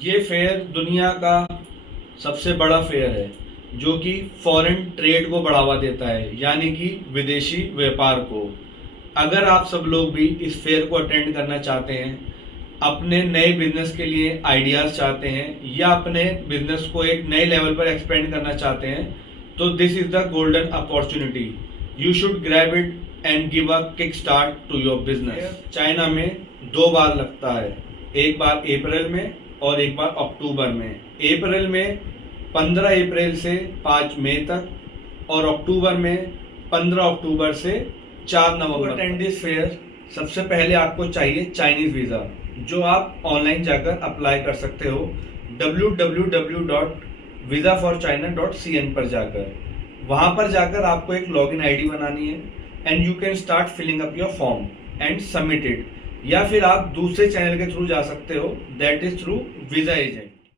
ये फेयर दुनिया का सबसे बड़ा फेयर है जो कि फॉरेन ट्रेड को बढ़ावा देता है, यानी कि विदेशी व्यापार को। अगर आप सब लोग भी इस फेयर को अटेंड करना चाहते हैं, अपने नए बिजनेस के लिए आइडियाज चाहते हैं या अपने बिजनेस को एक नए लेवल पर एक्सपेंड करना चाहते हैं, तो this is the golden opportunity. You should grab it and give a kick start to your business. China में 2 बार लगता है, एक बार अप्रैल में और एक बार अक्टूबर में। अप्रैल में 15 अप्रैल से 5 मई तक और अक्टूबर में 15 अक्टूबर से 4 नवंबर। अटेंड दिस फेयर सबसे पहले आपको चाहिए चाइनीज वीज़ा, जो आप ऑनलाइन जाकर अप्लाई कर सकते हो www.visaforchina.cn पर जाकर। वहां पर जाकर आपको एक लॉगिन आईडी बनानी है and you can start filling up your form and submit it. या फिर आप दूसरे चैनल के थ्रू जा सकते हो, that is through visa agent.